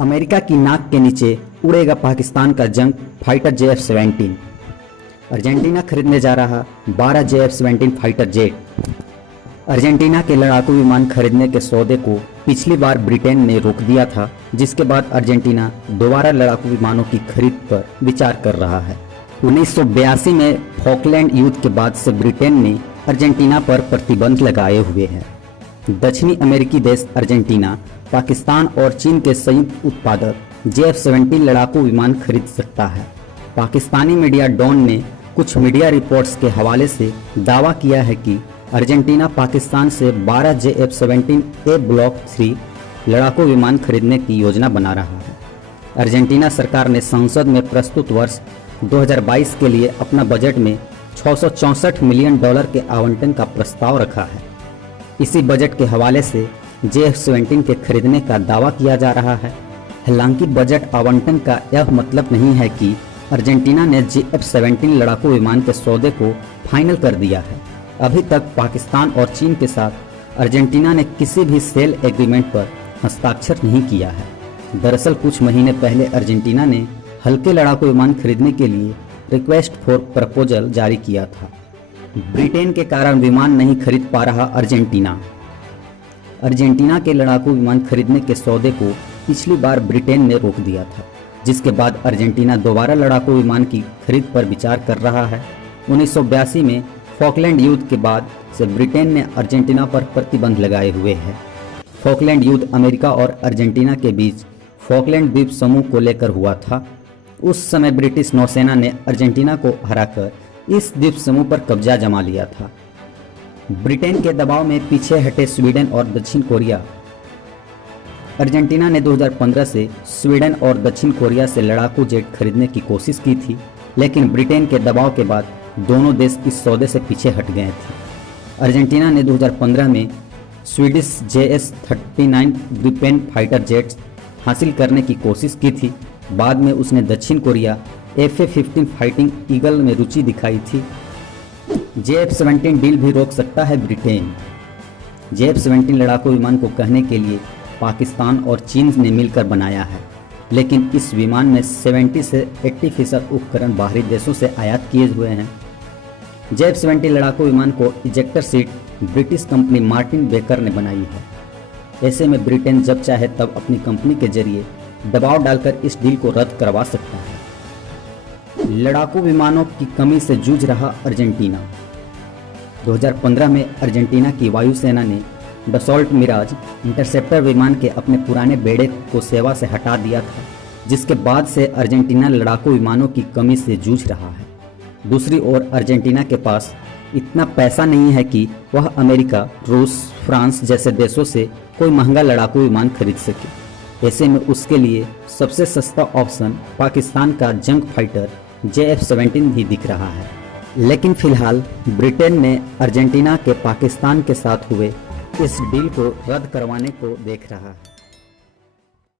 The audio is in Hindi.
अमेरिका की नाक के नीचे उड़ेगा पाकिस्तान का जंग फाइटर JF-17। अर्जेंटीना खरीदने जा रहा 12 JF-17 फाइटर जेट। अर्जेंटीना के लड़ाकू विमान खरीदने के सौदे को पिछली बार ब्रिटेन ने रोक दिया था, जिसके बाद अर्जेंटीना दोबारा लड़ाकू विमानों की खरीद पर विचार कर रहा है। 1982 में फॉकलैंड युद्ध के बाद से ब्रिटेन ने अर्जेंटीना पर प्रतिबंध लगाए हुए हैं। दक्षिणी अमेरिकी देश अर्जेंटीना पाकिस्तान और चीन के संयुक्त उत्पादक JF-17 लड़ाकू विमान खरीद सकता है। पाकिस्तानी मीडिया डॉन ने कुछ मीडिया रिपोर्ट्स के हवाले से दावा किया है कि अर्जेंटीना पाकिस्तान से 12 JF-17A ब्लॉक 3 लड़ाकू विमान खरीदने की योजना बना रहा है। अर्जेंटीना सरकार ने संसद में प्रस्तुत वर्ष 2022 के लिए अपना बजट में $664 मिलियन के आवंटन का प्रस्ताव रखा है। इसी बजट के हवाले से JF-17 के खरीदने का दावा किया जा रहा है। हालांकि बजट आवंटन का यह मतलब नहीं है कि अर्जेंटीना ने JF-17 लड़ाकू विमान के सौदे को फाइनल कर दिया है। अभी तक पाकिस्तान और चीन के साथ अर्जेंटीना ने किसी भी सेल एग्रीमेंट पर हस्ताक्षर नहीं किया है। दरअसल कुछ महीने पहले अर्जेंटीना ने हल्के लड़ाकू विमान खरीदने के लिए रिक्वेस्ट फॉर प्रपोजल जारी किया था। ब्रिटेन के कारण विमान नहीं खरीद पा रहा अर्जेंटीना। अर्जेंटीना के लड़ाकू विमान खरीदने के सौदे को पिछली बार ब्रिटेन ने रोक दिया था, जिसके बाद अर्जेंटीना दोबारा लड़ाकू विमान की खरीद पर विचार कर रहा है। 1982 में फॉकलैंड युद्ध के बाद से ब्रिटेन ने अर्जेंटीना पर प्रतिबंध लगाए हुए हैं। फॉकलैंड युद्ध अमेरिका और अर्जेंटीना के बीच फॉकलैंड द्वीप समूह को लेकर हुआ था। उस समय ब्रिटिश नौसेना ने अर्जेंटीना को हराकर इस द्वीप समूह पर कब्जा जमा लिया था। ब्रिटेन के दबाव में पीछे हटे स्वीडन और दक्षिण कोरिया। अर्जेंटीना ने 2015 से स्वीडन और दक्षिण कोरिया से लड़ाकू जेट खरीदने की कोशिश की थी, लेकिन ब्रिटेन के दबाव के बाद दोनों देश इस सौदे से पीछे हट गए थे। अर्जेंटीना ने 2015 में Swedish JS-39 Gripen fighter jets हासिल करने की कोशिश की थी। बाद में उसने दक्षिण कोरिया FA-15 फाइटिंग ईगल में रुचि दिखाई थी। JF-17 डील भी रोक सकता है ब्रिटेन। JF-17 लड़ाकू विमान को कहने के लिए पाकिस्तान और चीन ने मिलकर बनाया है, लेकिन इस विमान में 70 से 80% उपकरण बाहरी देशों से आयात किए हुए हैं। JF-17 लड़ाकू विमान को ejector seat British company Martin baker ने बनाई है। ऐसे में ब्रिटेन जब चाहे तब अपनी कंपनी के जरिए दबाव डालकर इस डील को रद्द करवा सकता है। लड़ाकू विमानों की कमी से जूझ रहा अर्जेंटीना। 2015 में अर्जेंटीना की वायुसेना ने डसॉल्ट मिराज इंटरसेप्टर विमान के अपने पुराने बेड़े को सेवा से हटा दिया था, जिसके बाद से अर्जेंटीना लड़ाकू विमानों की कमी से जूझ रहा है। दूसरी ओर अर्जेंटीना के पास इतना पैसा नहीं है कि वह अमेरिका, रूस, फ्रांस जैसे देशों से कोई महंगा लड़ाकू विमान खरीद सके। ऐसे में उसके लिए सबसे सस्ता ऑप्शन पाकिस्तान का जंग फाइटर JF-17 ही दिख रहा है। लेकिन फिलहाल ब्रिटेन ने अर्जेंटीना के पाकिस्तान के साथ हुए इस डील को रद्द करवाने को देख रहा है।